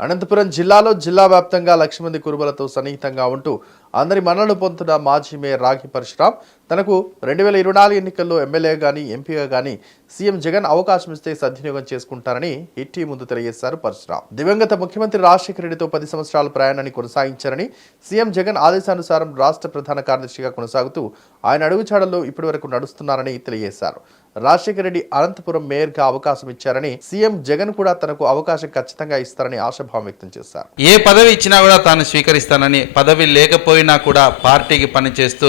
అనంతపురం జిల్లాలో జిల్లా వ్యాప్తంగా 1,00,000 మంది కురుబలతో సన్నిహితంగా ఉంటూ అందరి మన్ననలు పొందుతున్న మాజీ మేయర్ రాగి పరశురాం తనకు 2024 ఎన్నికల్లో ఎమ్మెల్యేగా గానీ ఎంపీగా గానీ సీఎం జగన్ అవకాశం ఇస్తే సద్వినియోగం చేసుకుంటారని హిట్టి ముందు తెలియజేశారు పరశురాం. దివంగత ముఖ్యమంత్రి రాజశేఖర రెడ్డితో 10 సంవత్సరాల ప్రయాణాన్ని కొనసాగించారని సీఎం జగన్ ఆదేశానుసారం రాష్ట్ర ప్రధాన కార్యదర్శిగా కొనసాగుతూ ఆయన అడుగుజాడల్లో ఇప్పటివరకు నడుస్తున్నారని తెలియజేశారు. రాజశేఖర రెడ్డి అనంతపురం మేయర్గా అవకాశం ఇచ్చారని సీఎం జగన్ కూడా తనకు అవకాశం ఖచ్చితంగా ఇస్తారని ఆశాభావం వ్యక్తం చేశారు. ఏ పదవి ఇచ్చినా కూడా తాను స్వీకరిస్తానని, పదవి లేకపోయినా కూడా పార్టీకి పనిచేస్తూ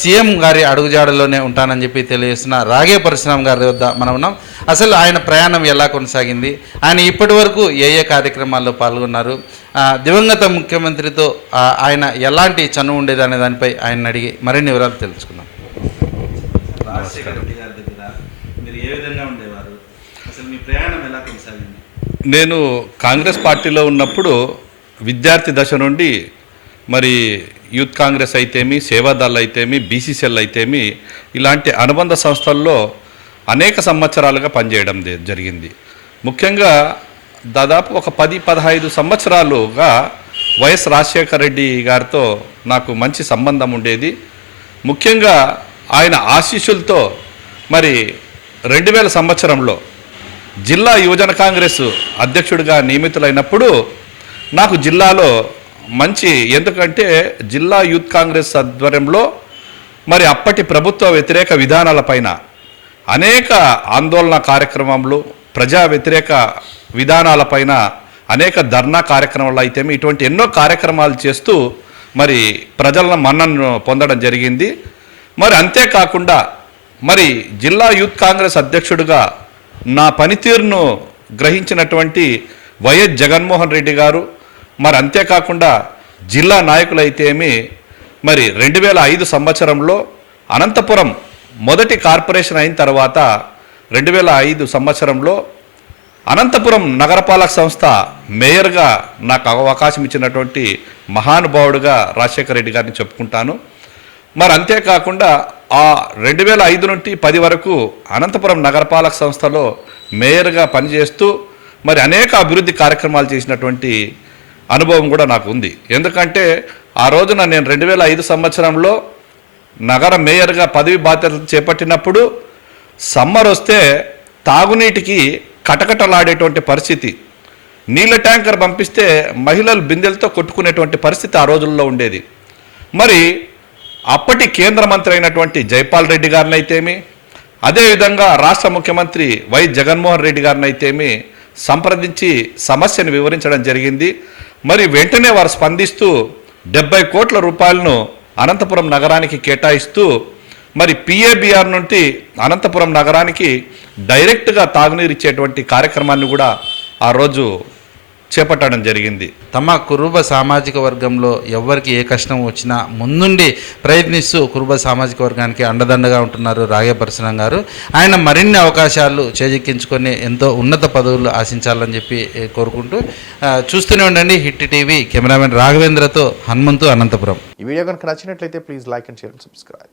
సీఎం గారి అడుగుజాడల్లోనే ఉంటానని చెప్పి తెలియజేస్తున్న రాగే పరశురాం గారి వద్ద మనం ఉన్నాం. అసలు ఆయన ప్రయాణం ఎలా కొనసాగింది, ఆయన ఇప్పటి వరకు ఏ కార్యక్రమాల్లో పాల్గొన్నారు, దివంగత ముఖ్యమంత్రితో ఆయన ఎలాంటి చనువు ఉండేది అనే దానిపై ఆయన అడిగి మరిన్ని వివరాలు తెలుసుకున్నాం. రాజశేఖర రెడ్డి గారి దగ్గర మీరు ఏ విధంగా ఉండేవారు, అసలు మీ ప్రయాణం ఎలా కొనసాగింది? నేను కాంగ్రెస్ పార్టీలో ఉన్నప్పుడు విద్యార్థి దశ నుండి మరి యూత్ కాంగ్రెస్ అయితేమి, సేవాదళ్ అయితేమి, బీసీసీఎల్ అయితేమి ఇలాంటి అనుబంధ సంస్థల్లో అనేక సంవత్సరాలుగా పనిచేయడం జరిగింది. ముఖ్యంగా దాదాపు ఒక 10-15 సంవత్సరాలుగా వైఎస్ రాజశేఖర రెడ్డి గారితో నాకు మంచి సంబంధం ఉండేది. ముఖ్యంగా ఆయన ఆశీస్సులతో మరి 2000 సంవత్సరంలో జిల్లా యువజన కాంగ్రెస్ అధ్యక్షుడిగా నియమితులైనప్పుడు నాకు జిల్లాలో మంచి, ఎందుకంటే జిల్లా యూత్ కాంగ్రెస్ ఆధ్వర్యంలో మరి అప్పటి ప్రభుత్వ వ్యతిరేక విధానాలపైన అనేక ఆందోళన కార్యక్రమాలు, ప్రజా వ్యతిరేక విధానాలపైన అనేక ధర్నా కార్యక్రమాలు అయితే ఇటువంటి ఎన్నో కార్యక్రమాలు చేస్తూ మరి ప్రజల మన్ననను పొందడం జరిగింది. మరి అంతేకాకుండా మరి జిల్లా యూత్ కాంగ్రెస్ అధ్యక్షుడిగా నా పనితీరును గ్రహించినటువంటి వైఎస్ జగన్మోహన్ రెడ్డి గారు, మరి అంతేకాకుండా జిల్లా నాయకులైతేమి మరి 2005 సంవత్సరంలో అనంతపురం మొదటి కార్పొరేషన్ అయిన తర్వాత 2005 సంవత్సరంలో అనంతపురం నగరపాలక సంస్థ మేయర్గా నాకు అవకాశం ఇచ్చినటువంటి మహానుభావుడుగా రాజశేఖర రెడ్డి గారిని చెప్పుకుంటాను. మరి అంతేకాకుండా ఆ 2005 నుండి 10 వరకు అనంతపురం నగరపాలక సంస్థలో మేయర్గా పనిచేస్తూ మరి అనేక అభివృద్ధి కార్యక్రమాలు చేసినటువంటి అనుభవం కూడా నాకు ఉంది. ఎందుకంటే ఆ రోజున నేను 2005 సంవత్సరంలో నగర మేయర్గా పదవి బాధ్యతలు చేపట్టినప్పుడు సమ్మర్ వస్తే తాగునీటికి కటకటలాడేటువంటి పరిస్థితి, నీళ్ళ ట్యాంకర్ పంపిస్తే మహిళలు బిందెలతో కొట్టుకునేటువంటి పరిస్థితి ఆ రోజుల్లో ఉండేది. మరి అప్పటి కేంద్ర మంత్రి అయినటువంటి జైపాల్ రెడ్డి గారిని అయితేమి, అదేవిధంగా రాష్ట్ర ముఖ్యమంత్రి వైఎస్ జగన్మోహన్ రెడ్డి గారిని అయితేమి సంప్రదించి సమస్యను వివరించడం జరిగింది. మరి వెంటనే వారు స్పందిస్తూ 70 కోట్ల రూపాయలను అనంతపురం నగరానికి కేటాయిస్తూ మరి పిఏబిఆర్ నుండి అనంతపురం నగరానికి డైరెక్ట్గా తాగునీరు ఇచ్చేటువంటి కార్యక్రమాన్ని కూడా ఆ రోజు చేపట్టడం జరిగింది. తమ కురుబ సామాజిక వర్గంలో ఎవరికి ఏ కష్టం వచ్చినా ముందుండి ప్రయత్నిస్తూ కురుబ సామాజిక వర్గానికి అండదండగా ఉంటున్నారు రాగే పరశురాం గారు. ఆయన మరిన్ని అవకాశాలు చేజిక్కించుకొని ఎంతో ఉన్నత పదవులు ఆశించాలని చెప్పి కోరుకుంటూ చూస్తూనే ఉండండి హిట్ టీవీ. కెమెరామెన్ రాఘవేంద్రతో హనుమంతు, అనంతపురం. ఈ వీడియో కనుక నచ్చినట్లయితే please like and share and subscribe.